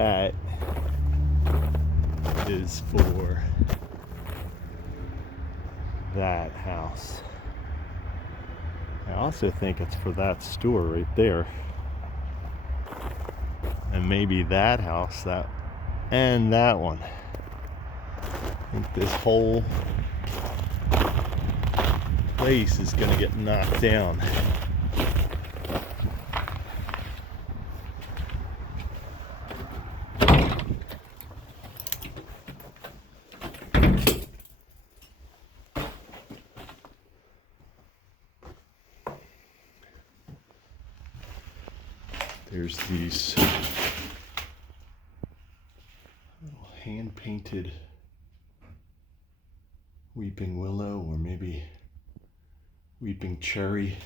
that is for that house. I also think it's for that store right there. And maybe that house, and that one. I think this whole place is gonna get knocked down. There's these little hand-painted weeping willow, or maybe weeping cherry.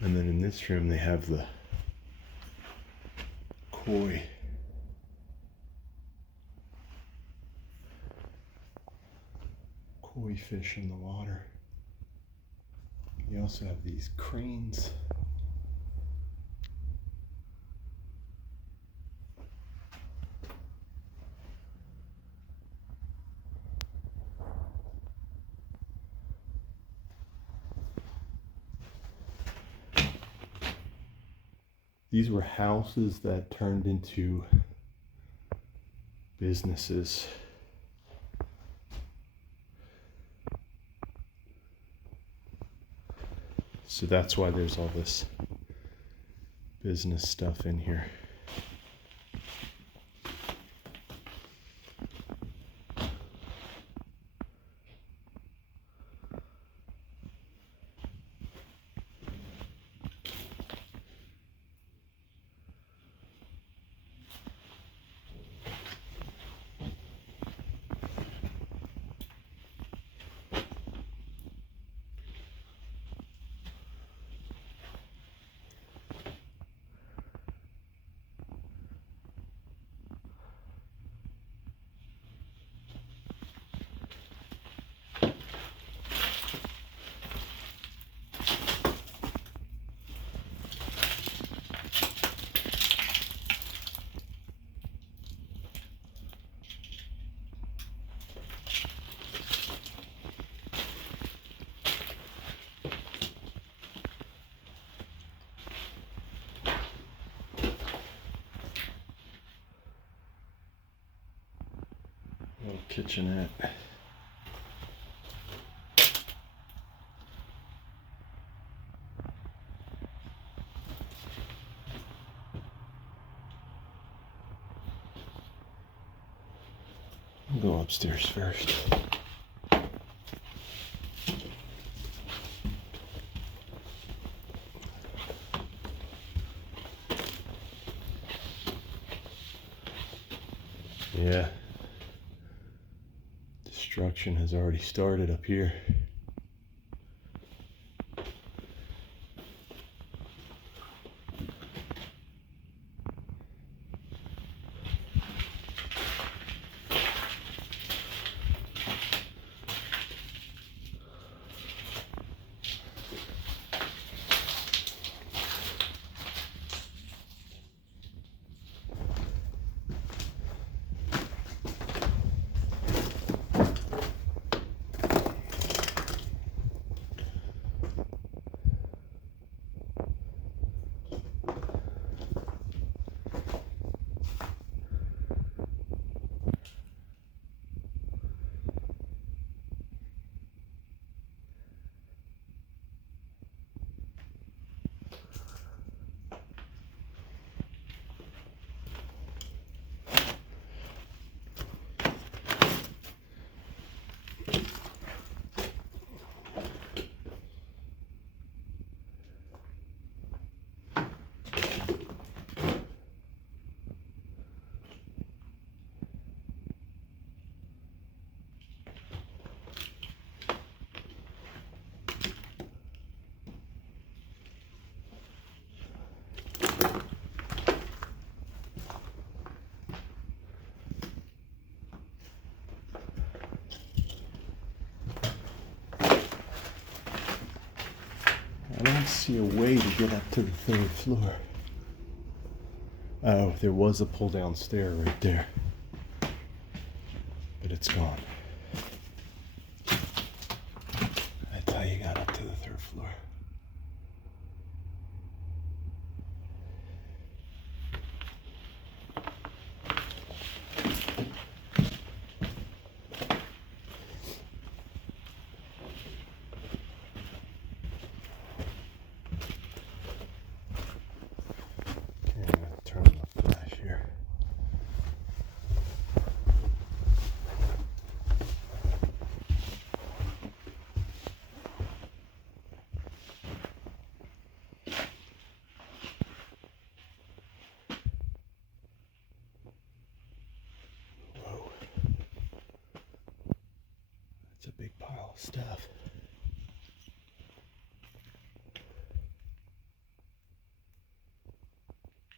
And then in this room they have the koi fish in the water. You also have these cranes. These were houses that turned into businesses. So that's why there's all this business stuff in here. Little kitchenette. I'll go upstairs first. Yeah. Destruction has already started up here. I see a way to get up to the third floor. Oh, there was a pull down stair right there. But it's gone. That's how you got up to the third floor. Turn on the flash here. Whoa. That's a big pile of stuff.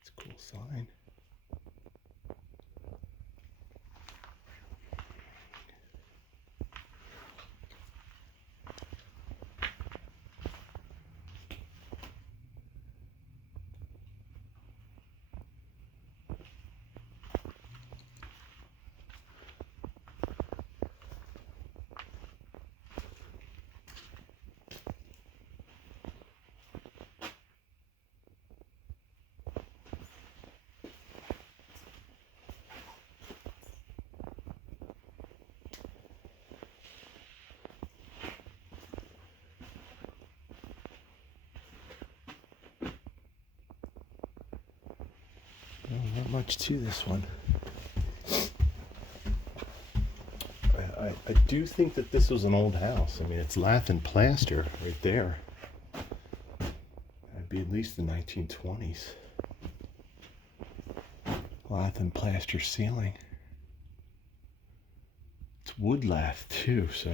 It's a cool sign. Not much to this one. I do think that this was an old house. I mean, it's lath and plaster right there. That'd be at least the 1920s. Lath and plaster ceiling. It's wood lath too, so.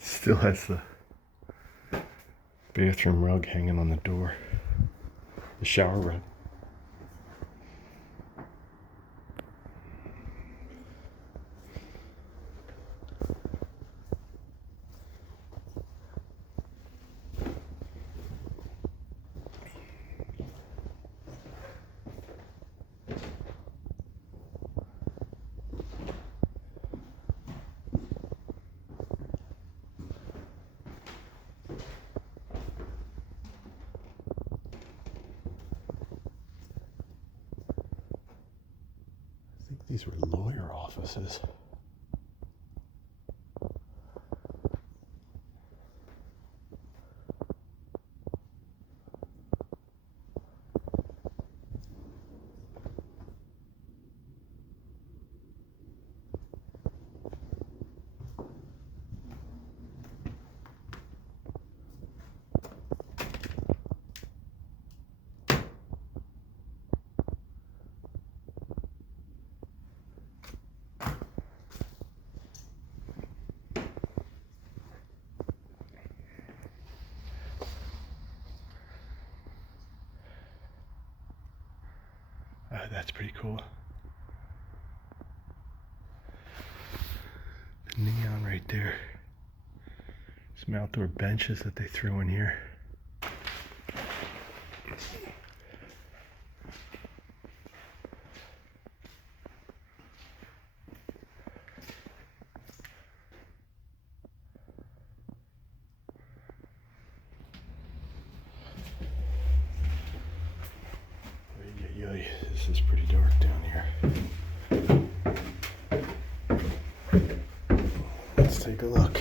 Still has the bathroom rug hanging on the door. The shower rug. I think these were lawyer offices. That's pretty cool. The neon right there. Some outdoor benches that they threw in here. This is pretty dark down here. Let's take a look.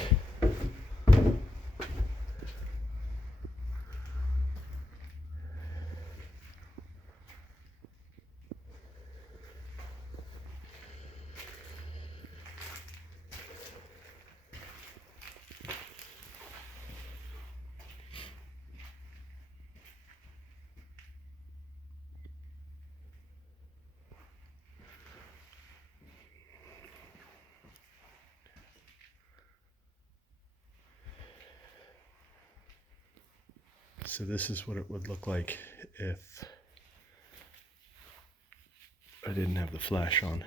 So this is what it would look like if I didn't have the flash on.